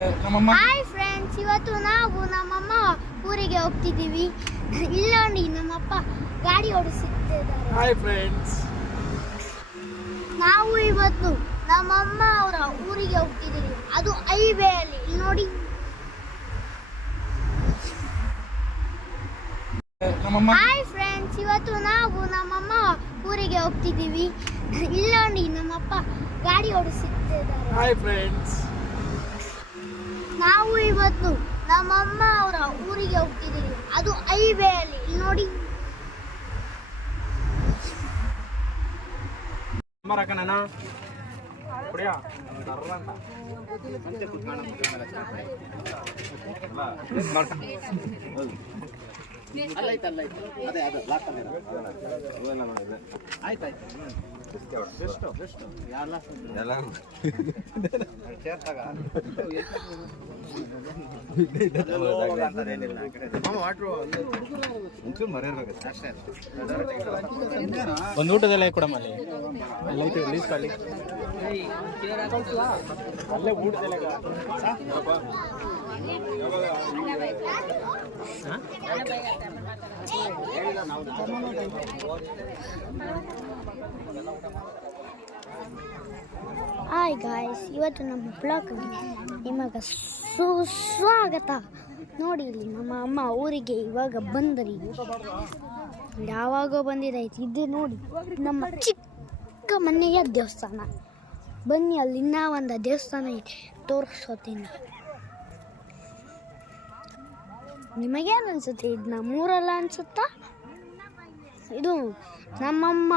Hi friends, ಇವತ್ತು ನಾವು ನಮ್ಮಮ್ಮ ಊರಿಗೆ ಹೋಗ್ತಿದ್ದೀವಿ. ಇಲ್ಲಿ ನೋಡಿ ನಮ್ಮಪ್ಪ ಗಾಡಿ ಓಡಿಸುತ್ತಿದ್ದಾರೆ. ಹಾಯ್ ಫ್ರೆಂಡ್ಸ್, ನಾವು ಇವತ್ತು ನಮ್ಮಮ್ಮ ಅವರ ಊರಿಗೆ ಹೋಗ್ತಿದ್ದೀವಿ. ಅದು ಹೈವೇ ಅಲ್ಲಿ. ಇಲ್ಲಿ ನೋಡಿ. ಹಾಯ್ ಫ್ರೆಂಡ್ಸ್, ಇವತ್ತು ನಾವು ನಮ್ಮಮ್ಮ ಊರಿಗೆ ಹೋಗ್ತಿದ್ದೀವಿ. ಇಲ್ಲಿ ನೋಡಿ ನಮ್ಮಪ್ಪ ಗಾಡಿ ಓಡಿಸುತ್ತಿದ್ದಾರೆ. ಹಾಯ್ ಫ್ರೆಂಡ್ಸ್, ನಾವು ಇವತ್ತು ನಮ್ಮಮ್ಮ ಅವರ ಊರಿಗೆ ಹೋಗ್ತಿದ್ದೀವಿ. ಅದು ಹೈವೇ ಅಲ್ಲಿ. ಇಲ್ಲಿ ನೋಡಿ. ಒಂದು ಊಟದೆಲ್ಲ ಕೊಡಮಲ್ಲಿ ರಿಲೀಸ್ ಮಾಡಿ ಅಲ್ಲೇ ಊಟದೆಲ್ಲ ಹಾಯ್ ಗಾಯ್ಸ್, ಇವತ್ತು ನಮ್ಮ ಬ್ಲಾಗ್ಗೆ ನಿಮಗೆ ಸುಸ್ವಾಗತ. ನೋಡಿ, ಇಲ್ಲಿ ನಮ್ಮ ಅಮ್ಮ ಊರಿಗೆ ಇವಾಗ ಬಂದರಿ. ಯಾವಾಗೋ ಬಂದಿದ್ದಾಯ್ತು. ಇದು ನೋಡಿ ನಮ್ಮ ಚಿಕ್ಕ ಮನೆಯ ದೇವಸ್ಥಾನ. ಬನ್ನಿ, ಅಲ್ಲಿ ಇನ್ನೂ ಒಂದು ದೇವಸ್ಥಾನ ಇದೆ, ತೋರಿಸೋತೀನಿ. ನಿಮಗೇನು ಅನ್ಸುತ್ತೆ? ಇದು ನಮ್ಮೂರಲ್ಲ ಅನ್ಸುತ್ತಾ? ಇದು ನಮ್ಮಮ್ಮ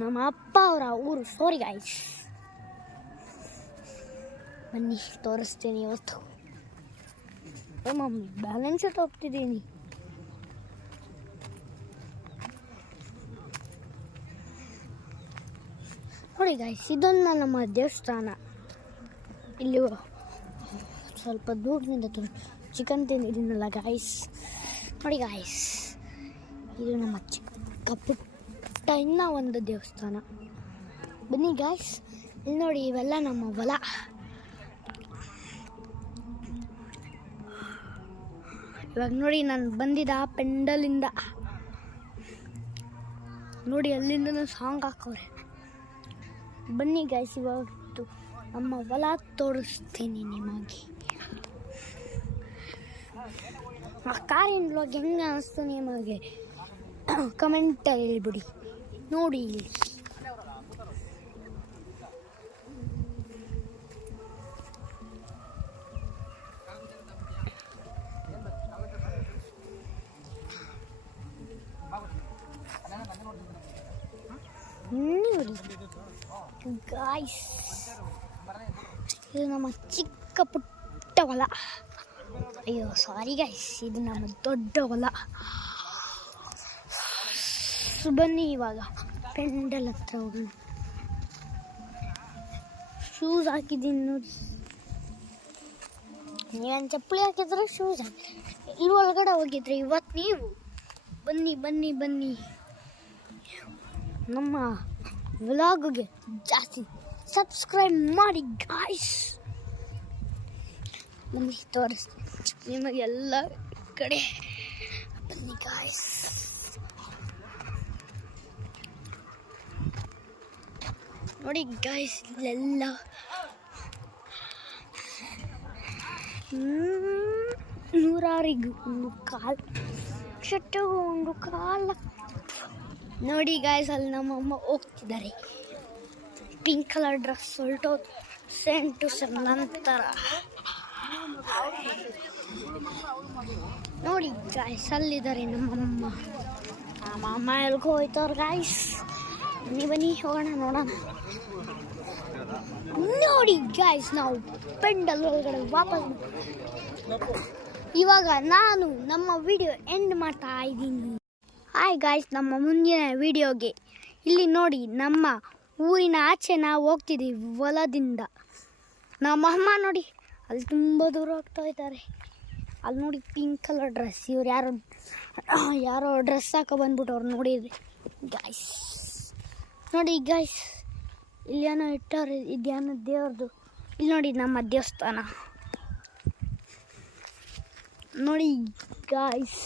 ನಮ್ಮ ಅಪ್ಪ ಅವರ ಊರು. ಸಾರಿ ಗಾಯ್ಸ್, ಬನ್ನಿ ತೋರಿಸ್ತೇನೆ ಇವತ್ತು. ಮಮ್ಮಿ ಬ್ಯಾಲೆನ್ಸ್ ಹೋಗ್ತಿದ್ದೀನಿ. ನೋಡಿ ಗಾಯ್ಸ್, ಇದೊಂದು ನಮ್ಮ ದೇವಸ್ಥಾನ. ಇಲ್ಲಿ ಸ್ವಲ್ಪ ದೂರದಿಂದ ಚಿಕನ್ ತಿಂದಿದ್ದೀನಲ್ಲ ಗಾಯ್ಸ್. ನೋಡಿ ಗಾಯ್ಸ್, ಇದು ನಮ್ಮ ಚಿಕ್ಕ ಪುಟ್ಟ ಇನ್ನೂ ಒಂದು ದೇವಸ್ಥಾನ. ಬನ್ನಿ ಗಾಯ್ಸ್, ಇಲ್ಲಿ ನೋಡಿ, ಇವೆಲ್ಲ ನಮ್ಮ ಹೊಲ. ಇವಾಗ ನೋಡಿ, ನಾನು ಬಂದಿದ್ದ ಪೆಂಡಲಿಂದ. ನೋಡಿ, ಅಲ್ಲಿಂದ ಸಾಂಗ್ ಹಾಕೋರೆ. ಬನ್ನಿ ಗಾಯ್ಸ್, ಇವತ್ತು ನಮ್ಮ ಹೊಲ ತೋರಿಸ್ತೀನಿ ನಿಮಗೆ. ಆ ಕಾರಿನ ಬ್ಲಾಗ್ ಹೆಂಗೆ ಅನಿಸ್ತು ನಿಮಗೆ ಕಮೆಂಟಲ್ಲಿ ಹೇಳ್ಬಿಡಿ. ನೋಡಿ ಇಲ್ಲಿ ನೋಡಿ ಗಾಯ್ಸ್, ಇದು ನಮ್ಮ ಚಿಕ್ಕ ಪುಟ್ಟ ಹೊಲ. ಅಯ್ಯೋ ಸಾರಿ ಗಾಯ್ಸ್, ಇದು ನಮ್ಮ ದೊಡ್ಡ ಹೊಲ. ಬನ್ನಿ ಇವಾಗ ಪೆಂಡಲ್ ಹತ್ರ ಹೋಗೋಣ. ಶೂಸ್ ಹಾಕಿದ್ದೀನಿ ನೋಡಿ. ನೀವೇನು ಚಪ್ಪಲಿ ಹಾಕಿದ್ರೆ ಶೂಸ್ ಹಾಕಿ ಇಲ್ಲಿ ಒಳಗಡೆ ಹೋಗಿದ್ರಿ ಇವತ್ತು ನೀವು. ಬನ್ನಿ ಬನ್ನಿ ಬನ್ನಿ, ನಮ್ಮ ವ್ಲಾಗ್ಗೆ ಜಾಸ್ತಿ ಸಬ್ಸ್ಕ್ರೈಬ್ ಮಾಡಿ ಗಾಯ್ಸ್. ನಮಗೆ ತೋರಿಸ್ತೀನಿ ನಿಮಗೆಲ್ಲ ಕಡೆ. ಬನ್ನಿ ಗಾಯ್ಸ್, ನೋಡಿ ಗಾಯ್ಸ್, ಇಲ್ಲೆಲ್ಲ ನೂರಾರಿಗೂ ಒಂದು ಕಾಲು ಶೆಟ್ಟಿಗೂ ಒಂದು ಕಾಲು. ನೋಡಿ ಗಾಯ್ಸ್, ಅಲ್ಲಿ ನಮ್ಮಮ್ಮ ಹೋಗ್ತಿದ್ದಾರೆ. ಪಿಂಕ್ ಕಲರ್ ಡ್ರೆಸ್ ಹೊಲ್ಟೋದು ಸೆಂಟು ನಂತರ. ನೋಡಿ ಗಾಯ್ಸ್, ಅಲ್ಲಿದ್ದಾರೆ ನಮ್ಮಮ್ಮ. ನಮ್ಮಮ್ಮ ಎಲ್ಗೋ ಹೋಯ್ತವ್ರು ಗಾಯ್ಸ್. ಬನ್ನಿ ಬನ್ನಿ ಹೋಗೋಣ, ನೋಡೋಣ. ನೋಡಿ ಗಾಯ್ಸ್, ನಾವು ಪೆಂಡಲ್ ಒಳಗಡೆ ವಾಪಸ್. ಇವಾಗ ನಾನು ನಮ್ಮ ವಿಡಿಯೋ ಎಂಡ್ ಮಾಡ್ತಾ ಇದ್ದೀನಿ. ಹಾಯ್ ಗಾಯ್ಸ್, ನಮ್ಮ ಮುಂದಿನ ವಿಡಿಯೋಗೆ ಇಲ್ಲಿ ನೋಡಿ, ನಮ್ಮ ಊರಿನ ಆಚೆ ನಾವು ಹೋಗ್ತಿದ್ದೀವಿ ಹೊಲದಿಂದ. ನಮ್ಮ ಅಮ್ಮ ನೋಡಿ ಅಲ್ಲಿ ತುಂಬ ದೂರ ಹೋಗ್ತಾ ಇದ್ದಾರೆ. ಅಲ್ಲಿ ನೋಡಿ ಪಿಂಕ್ ಕಲರ್ ಡ್ರೆಸ್. ಇವ್ರು ಯಾರೋ ಡ್ರೆಸ್ ಹಾಕೋ ಬಂದ್ಬಿಟ್ಟವ್ರು ನೋಡಿದ್ರಿ ಗಾಯ್ಸ್. ನೋಡಿ ಗಾಯ್ಸ್, ಇಲ್ಲೇನೋ ಇಟ್ಟವ್ರು, ಇದೇನೋ ದೇವ್ರದ್ದು. ಇಲ್ಲಿ ನೋಡಿ ನಮ್ಮ ದೇವಸ್ಥಾನ. ನೋಡಿ ಗಾಯ್ಸ್,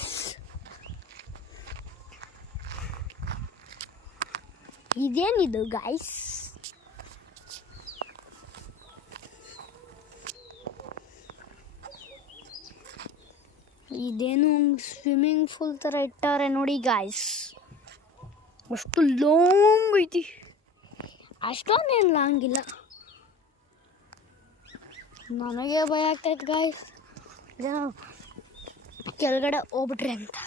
ಇದೇನಿದು ಗಾಯ್ಸ್? ಇದೇನು ಸ್ವಿಮ್ಮಿಂಗ್ ಪೂಲ್ ಥರ ಇಟ್ಟಾರೆ ನೋಡಿ ಗಾಯ್ಸ್. ಅಷ್ಟು ಲಾಂಗ್ ಐತಿ, ಅಷ್ಟೊಂದೇನು ಲಾಂಗ್ ಇಲ್ಲ. ನನಗೆ ಭಯ ಆಗ್ತೈತೆ ಗಾಯ್ಸ್, ಕೆಳಗಡೆ ಹೋಗ್ಬಿಟ್ರಿ ಅಂತ.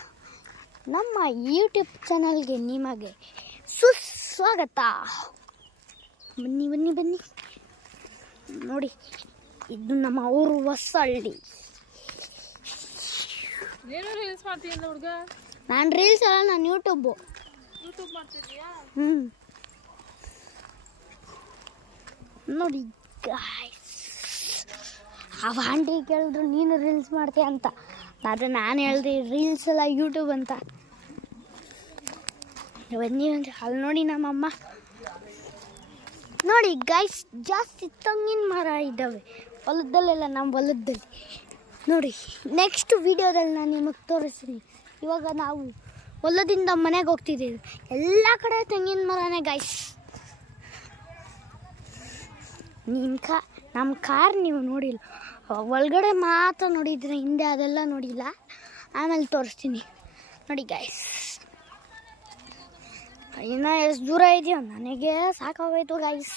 ನಮ್ಮ ಯೂಟ್ಯೂಬ್ ಚಾನಲ್ಗೆ ನಿಮಗೆ ಸುಸ್ವಾಗತ. ಬನ್ನಿ ಬನ್ನಿ ಬನ್ನಿ. ನೋಡಿ, ಇದು ನಮ್ಮ ಊರು ಹೊಸಳ್ಳಿ. ಏನು ರೀಲ್ಸ್ ಮಾಡ್ತೀಯಲ್ಲ ಹುಡುಗ? ನಾನು ರೀಲ್ಸ್ ಅಲ್ಲ, ನಾನು ಯೂಟ್ಯೂಬ್ ಮಾಡ್ತಿದ್ಯಾ? ನೋಡಿ ಗಾಯ್ಸ್, ಆ ಆಂಟಿ ಕೇಳಿದ್ರು ನೀನು ರೀಲ್ಸ್ ಮಾಡ್ತೀಯ ಅಂತ. ಆದರೆ ನಾನು ಹೇಳಿದೆ ರೀಲ್ಸ್ ಎಲ್ಲ ಯೂಟ್ಯೂಬ್ ಅಂತ. ಬನ್ನಿ ಅಂದರೆ ಅಲ್ಲಿ ನೋಡಿ ನಮ್ಮಮ್ಮ. ನೋಡಿ ಗಾಯ್ಸ್, ಜಾಸ್ತಿ ತೆಂಗಿನ ಮರ ಇದ್ದಾವೆ ಹೊಲದಲ್ಲೆಲ್ಲ, ನಮ್ಮ ಹೊಲದಲ್ಲಿ. ನೋಡಿ, ನೆಕ್ಸ್ಟ್ ವಿಡಿಯೋದಲ್ಲಿ ನಾನು ನಿಮಗೆ ತೋರಿಸ್ತೀನಿ. ಇವಾಗ ನಾವು ಹೊಲದಿಂದ ಮನೆಗೆ ಹೋಗ್ತಿದ್ದೀವಿ. ಎಲ್ಲ ಕಡೆ ತೆಂಗಿನ ಮರನೇ ಗಾಯ್ಸ್. ನಮ್ಮ ಕಾರ್ ನೀವು ನೋಡಿಲ್ಲ, ಒಳಗಡೆ ಮಾತ್ರ ನೋಡಿದ್ರೆ, ಹಿಂದೆ ಅದೆಲ್ಲ ನೋಡಿಲ್ಲ. ಆಮೇಲೆ ತೋರಿಸ್ತೀನಿ. ನೋಡಿ ಗಾಯ್ಸ್, ಇನ್ನು ಎಷ್ಟು ದೂರ ಇದೆಯೋ ನನಗೆ ಸಾಕಾಗೋಯ್ತು ಗಾಯ್ಸ್.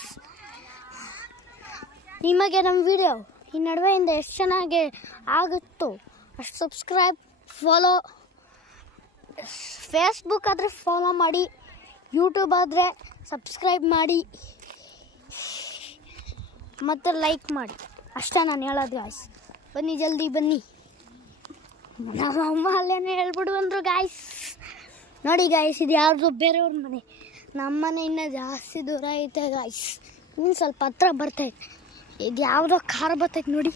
ನಿಮಗೆ ನಮ್ಮ ವಿಡಿಯೋ ಈ ನಡುವೆಯಿಂದ ಎಷ್ಟು ಚೆನ್ನಾಗಿ ಆಗುತ್ತೋ ಅಷ್ಟು ಸಬ್ಸ್ಕ್ರೈಬ್, ಫಾಲೋ. ಫೇಸ್ಬುಕ್ ಆದರೆ ಫಾಲೋ ಮಾಡಿ, ಯೂಟ್ಯೂಬ್ ಆದರೆ ಸಬ್ಸ್ಕ್ರೈಬ್ ಮಾಡಿ ಮತ್ತು ಲೈಕ್ ಮಾಡಿ. ಅಷ್ಟೇ ನಾನು ಹೇಳೋದು ಗಾಯ್ಸ್. ಬನ್ನಿ ಜಲ್ದಿ ಬನ್ನಿ. ನಮ್ಮ ಅಮ್ಮ ಅಲ್ಲೇನೇ ಹೇಳ್ಬಿಡು ಅಂದರು ಗಾಯ್ಸ್. ನೋಡಿ ಗಾಯ್ಸ್, ಇದು ಯಾರ್ದು ಬೇರೆಯವ್ರ ಮನೆ. ನಮ್ಮ ಮನೆ ಇನ್ನೂ ಜಾಸ್ತಿ ದೂರ ಐತೆ ಗಾಯ್ಸ್, ಇನ್ನು ಸ್ವಲ್ಪ ಹತ್ರ ಬರ್ತೈತೆ. ಇದು ಯಾವುದೋ ಕಾರ್ ಬರ್ತೈತೆ ನೋಡಿ.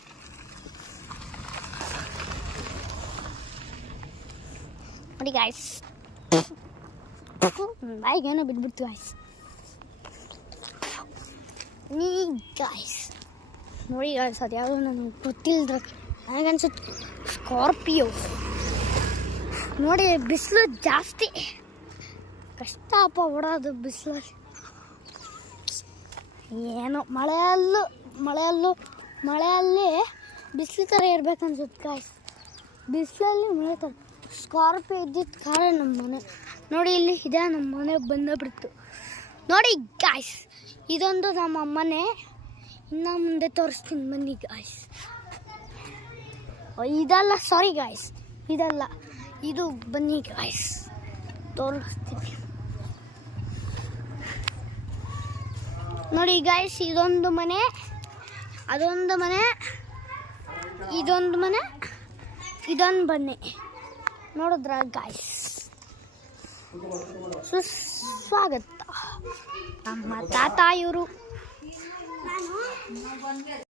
ನೋಡಿ ಗಾಯ್ಸ್, ಬಾಯಿಗೇನೋ ಬಿಟ್ಬಿಡ್ತು ಗಾಯ್ಸ್. ನೀ ಗಾಯ್ಸ್ ನೋಡಿ ಗಾಯ್ಸ್, ಅದು ಯಾವುದೋ ನನಗೆ ಗೊತ್ತಿಲ್ಲದ, ನನಗನ್ಸುತ್ತೆ ಸ್ಕಾರ್ಪಿಯೋ. ನೋಡಿ, ಬಿಸಿಲು ಜಾಸ್ತಿ, ಕಷ್ಟಪ್ಪ ಓಡೋದು ಬಿಸಿಲಲ್ಲಿ. ಏನೋ ಮಳೆಯಲ್ಲಿ ಬಿಸಿಲು ಥರ ಇರ್ಬೇಕನ್ಸುತ್ತೆ ಗಾಯ್ಸ್. ಬಿಸಿಲಲ್ಲಿ ಮಳೆ ಥರ. ಸ್ಕಾರ್ಪಿಯೋ ಇದ್ದಿದ್ದ ಕಾರಣ ನಮ್ಮ ಮನೆ ನೋಡಿ ಇಲ್ಲಿ ಇದೆ. ನಮ್ಮ ಮನೆಗೆ ಬಂದುಬಿಡ್ತು ನೋಡಿ ಗಾಯ್ಸ್. ಇದೊಂದು ನಮ್ಮ ಮನೆ. ಇನ್ನು ಮುಂದೆ ತೋರಿಸ್ತೀನಿ ಬನ್ನಿ ಗಾಯ್ಸ್. ಇದಲ್ಲ, ಸಾರಿ ಗಾಯ್ಸ್, ಇದಲ್ಲ, ಇದು ಬನ್ನಿ ಗಾಯ್ಸ್ ತೋರಿಸ್ತೀನಿ. ನೋಡಿ ಗಾಯ್ಸ್, ಇದೊಂದು ಮನೆ, ಅದೊಂದು ಮನೆ, ಇದೊಂದು ಮನೆ, ಇದೊಂದು ಮನೆ. ನೋಡಿದ್ರ ಗಾಯ್ಸ್, ಸುಸ್ವಾಗತ. ನಮ್ಮ ತಾತ ಇವರು.